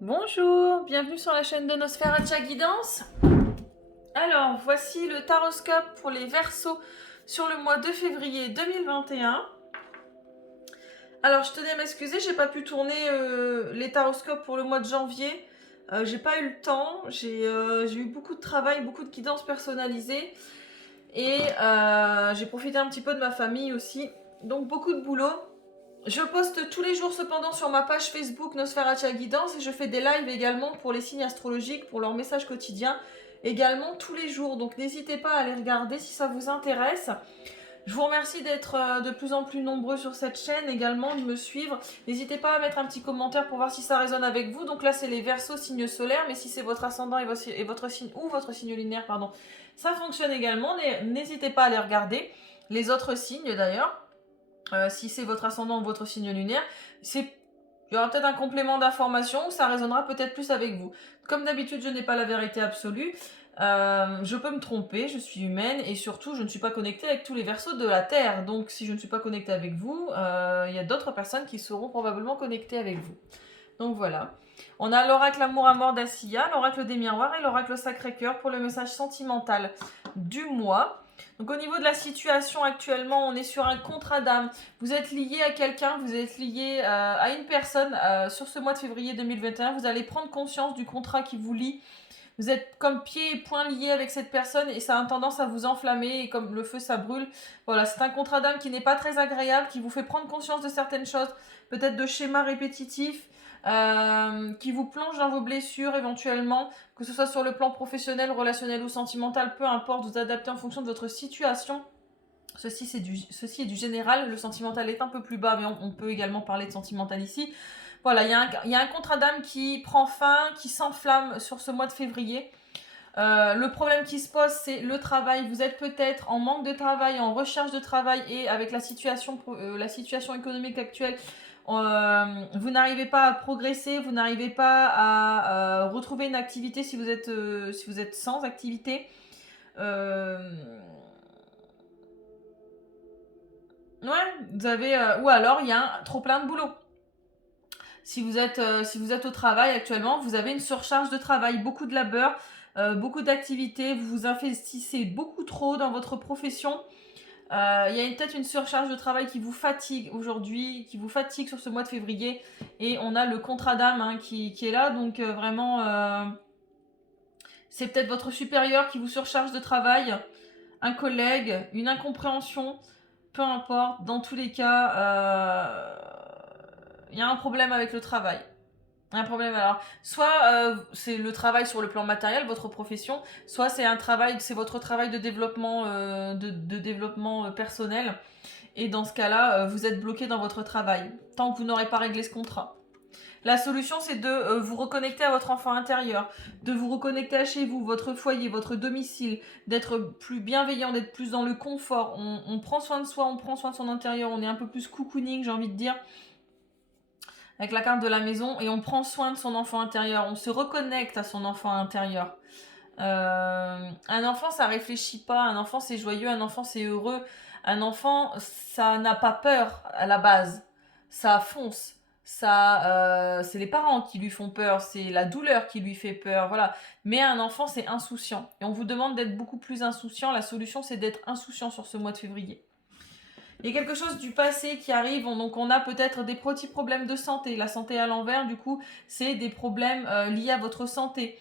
Bonjour, bienvenue sur la chaîne de Nosferatu Guidance. Alors, voici le taroscope pour les Verseaux sur le mois de février 2021. Alors, je tenais à m'excuser, j'ai pas pu tourner les taroscopes pour le mois de janvier. J'ai pas eu le temps, j'ai eu beaucoup de travail, beaucoup de guidance personnalisée et j'ai profité un petit peu de ma famille aussi. Donc, beaucoup de boulot. Je poste tous les jours cependant sur ma page Facebook Nosferatu Guidance et je fais des lives également pour les signes astrologiques, pour leurs messages quotidiens, également tous les jours. Donc n'hésitez pas à les regarder si ça vous intéresse. Je vous remercie d'être de plus en plus nombreux sur cette chaîne, également de me suivre. N'hésitez pas à mettre un petit commentaire pour voir si ça résonne avec vous. Donc là c'est les Verseaux, signe solaire, mais si c'est votre ascendant et votre signe ou votre signe lunaire, pardon, ça fonctionne également. N'hésitez pas à les regarder. Les autres signes d'ailleurs. Si c'est votre ascendant ou votre signe lunaire, il y aura peut-être un complément d'information, ça résonnera peut-être plus avec vous. Comme d'habitude, je n'ai pas la vérité absolue. Je peux me tromper, je suis humaine et surtout, je ne suis pas connectée avec tous les Verseaux de la Terre. Donc, si je ne suis pas connectée avec vous, il y a d'autres personnes qui seront probablement connectées avec vous. Donc voilà. On a l'oracle amour à mort d'Assia, l'oracle des miroirs et l'oracle Sacré-Cœur pour le message sentimental du mois. Donc au niveau de la situation actuellement, on est sur un contrat d'âme. Vous êtes lié à quelqu'un, vous êtes lié à une personne sur ce mois de février 2021. Vous allez prendre conscience du contrat qui vous lie. Vous êtes comme pieds et poings liés avec cette personne et ça a tendance à vous enflammer et comme le feu ça brûle. Voilà, c'est un contrat d'âme qui n'est pas très agréable, qui vous fait prendre conscience de certaines choses, peut-être de schémas répétitifs, qui vous plonge dans vos blessures éventuellement, que ce soit sur le plan professionnel, relationnel ou sentimental, peu importe, vous adaptez en fonction de votre situation. Ceci est du général, le sentimental est un peu plus bas, mais on peut également parler de sentimental ici. Voilà, il y a un contrat d'âme qui prend fin, qui s'enflamme sur ce mois de février. Le problème qui se pose, c'est le travail. Vous êtes peut-être en manque de travail, en recherche de travail et avec la situation économique actuelle, vous n'arrivez pas à progresser, vous n'arrivez pas à retrouver une activité si vous êtes sans activité. Ouais, vous avez ou alors il y a trop plein de boulot. Si vous êtes au travail actuellement, vous avez une surcharge de travail, beaucoup de labeur, beaucoup d'activités, vous vous investissez beaucoup trop dans votre profession. Il y a peut-être une surcharge de travail qui vous fatigue aujourd'hui, qui vous fatigue sur ce mois de février. Et on a le contrat d'âme qui est là, donc vraiment, c'est peut-être votre supérieur qui vous surcharge de travail, un collègue, une incompréhension, peu importe. Dans tous les cas, il y a un problème avec le travail. Un problème alors, soit c'est le travail sur le plan matériel, votre profession, soit c'est votre travail de développement, de développement personnel. Et dans ce cas-là, vous êtes bloqué dans votre travail, tant que vous n'aurez pas réglé ce contrat. La solution, c'est de vous reconnecter à votre enfant intérieur, de vous reconnecter à chez vous, votre foyer, votre domicile, d'être plus bienveillant, d'être plus dans le confort. On prend soin de soi, on prend soin de son intérieur, on est un peu plus cocooning, j'ai envie de dire, avec la carte de la maison, et on prend soin de son enfant intérieur, on se reconnecte à son enfant intérieur. Un enfant, ça réfléchit pas, un enfant, c'est joyeux, un enfant, c'est heureux, un enfant, ça n'a pas peur à la base, ça fonce. Ça, c'est les parents qui lui font peur, c'est la douleur qui lui fait peur, voilà. Mais un enfant, c'est insouciant. Et on vous demande d'être beaucoup plus insouciant. La solution, c'est d'être insouciant sur ce mois de février. Il y a quelque chose du passé qui arrive, donc on a peut-être des petits problèmes de santé. La santé à l'envers, du coup, c'est des problèmes liés à votre santé.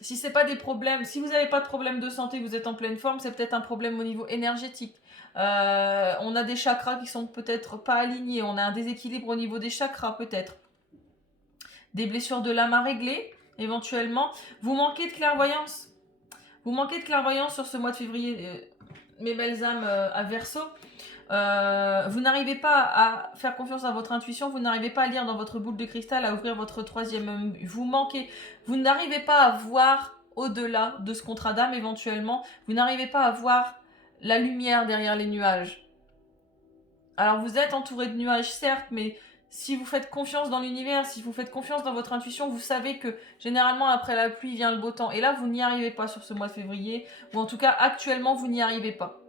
Si c'est pas des problèmes, si vous n'avez pas de problème de santé, vous êtes en pleine forme, c'est peut-être un problème au niveau énergétique. On a des chakras qui sont peut-être pas alignés, on a un déséquilibre au niveau des chakras peut-être. Des blessures de l'âme à régler, éventuellement. Vous manquez de clairvoyance. Vous manquez de clairvoyance sur ce mois de février, mes belles âmes à Verseau. Vous n'arrivez pas à faire confiance à votre intuition, vous n'arrivez pas à lire dans votre boule de cristal, à ouvrir votre troisième œil. Vous manquez, vous n'arrivez pas à voir au-delà de ce contrat d'âme éventuellement, vous n'arrivez pas à voir la lumière derrière les nuages. Alors vous êtes entouré de nuages certes, mais si vous faites confiance dans l'univers, si vous faites confiance dans votre intuition, vous savez que généralement après la pluie vient le beau temps. Et là, vous n'y arrivez pas sur ce mois de février, ou en tout cas actuellement, vous n'y arrivez pas.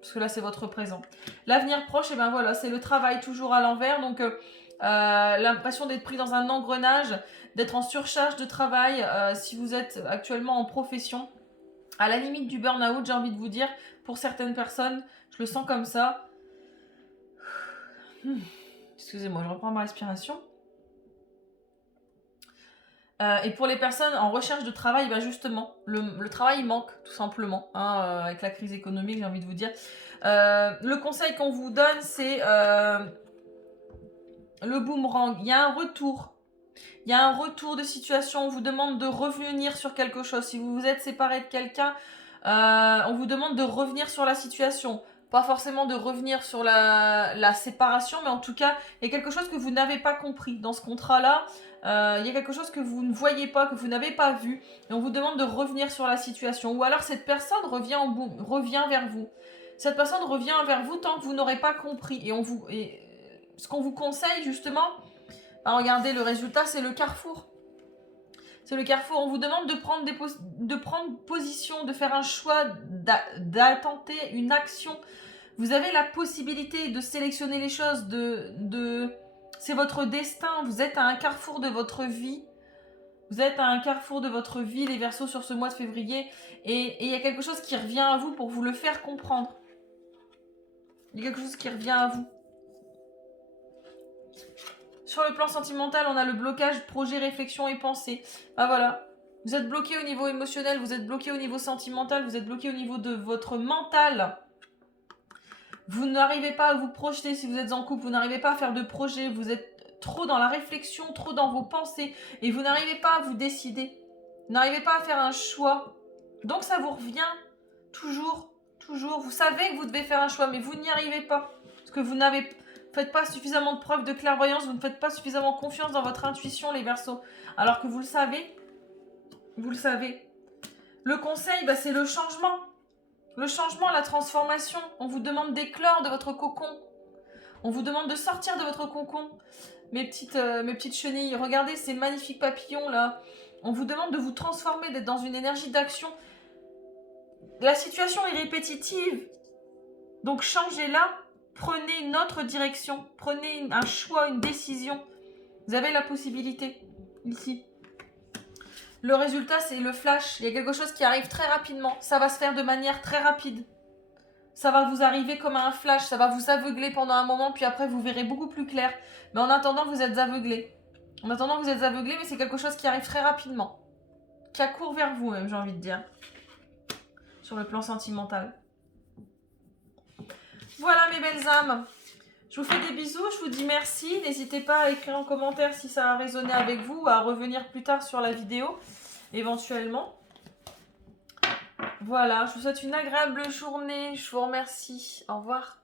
Parce que là, c'est votre présent. L'avenir proche, et ben voilà, c'est le travail toujours à l'envers. Donc, l'impression d'être pris dans un engrenage, d'être en surcharge de travail, si vous êtes actuellement en profession, à la limite du burn-out, j'ai envie de vous dire, pour certaines personnes, je le sens comme ça. Excusez-moi, je reprends ma respiration. Et pour les personnes en recherche de travail, bah justement, le travail manque, tout simplement, hein, avec la crise économique, j'ai envie de vous dire. Le conseil qu'on vous donne, c'est le boomerang. Il y a un retour. Il y a un retour de situation. On vous demande de revenir sur quelque chose. Si vous vous êtes séparé de quelqu'un, on vous demande de revenir sur la situation. Pas forcément de revenir sur la séparation, mais en tout cas, il y a quelque chose que vous n'avez pas compris. Dans ce contrat-là, il y a quelque chose que vous ne voyez pas, que vous n'avez pas vu, et on vous demande de revenir sur la situation. Ou alors cette personne revient vers vous. Cette personne revient vers vous tant que vous n'aurez pas compris. Et ce qu'on vous conseille justement, regardez, le résultat, c'est le carrefour. C'est le carrefour. On vous demande de prendre position, de faire un choix, d'attenter une action. Vous avez la possibilité de sélectionner les choses, c'est votre destin. Vous êtes à un carrefour de votre vie. Vous êtes à un carrefour de votre vie, les Verseaux, sur ce mois de février. Et il y a quelque chose qui revient à vous pour vous le faire comprendre. Il y a quelque chose qui revient à vous. Sur le plan sentimental, on a le blocage, projet, réflexion et pensée. Ah voilà. Vous êtes bloqué au niveau émotionnel, vous êtes bloqué au niveau sentimental, vous êtes bloqué au niveau de votre mental. Vous n'arrivez pas à vous projeter si vous êtes en couple, vous n'arrivez pas à faire de projet, vous êtes trop dans la réflexion, trop dans vos pensées et vous n'arrivez pas à vous décider. Vous n'arrivez pas à faire un choix. Donc ça vous revient toujours. Vous savez que vous devez faire un choix, mais vous n'y arrivez pas. Parce que vous ne faites pas suffisamment de preuves de clairvoyance, vous ne faites pas suffisamment confiance dans votre intuition, les Verseaux. Alors que vous le savez. Vous le savez. Le conseil, c'est le changement. Le changement, la transformation. On vous demande d'éclore de votre cocon. On vous demande de sortir de votre cocon. Mes petites chenilles, regardez ces magnifiques papillons là. On vous demande de vous transformer, d'être dans une énergie d'action. La situation est répétitive. Donc changez-la. Prenez une autre direction. Prenez un choix, une décision. Vous avez la possibilité ici. Le résultat, c'est le flash. Il y a quelque chose qui arrive très rapidement. Ça va se faire de manière très rapide. Ça va vous arriver comme un flash. Ça va vous aveugler pendant un moment, puis après, vous verrez beaucoup plus clair. Mais en attendant, vous êtes aveuglé. Mais c'est quelque chose qui arrive très rapidement. Qui accourt vers vous, même, j'ai envie de dire. Sur le plan sentimental. Voilà, mes belles âmes. Je vous fais des bisous, je vous dis merci. N'hésitez pas à écrire en commentaire si ça a résonné avec vous, ou à revenir plus tard sur la vidéo, éventuellement. Voilà, je vous souhaite une agréable journée. Je vous remercie. Au revoir.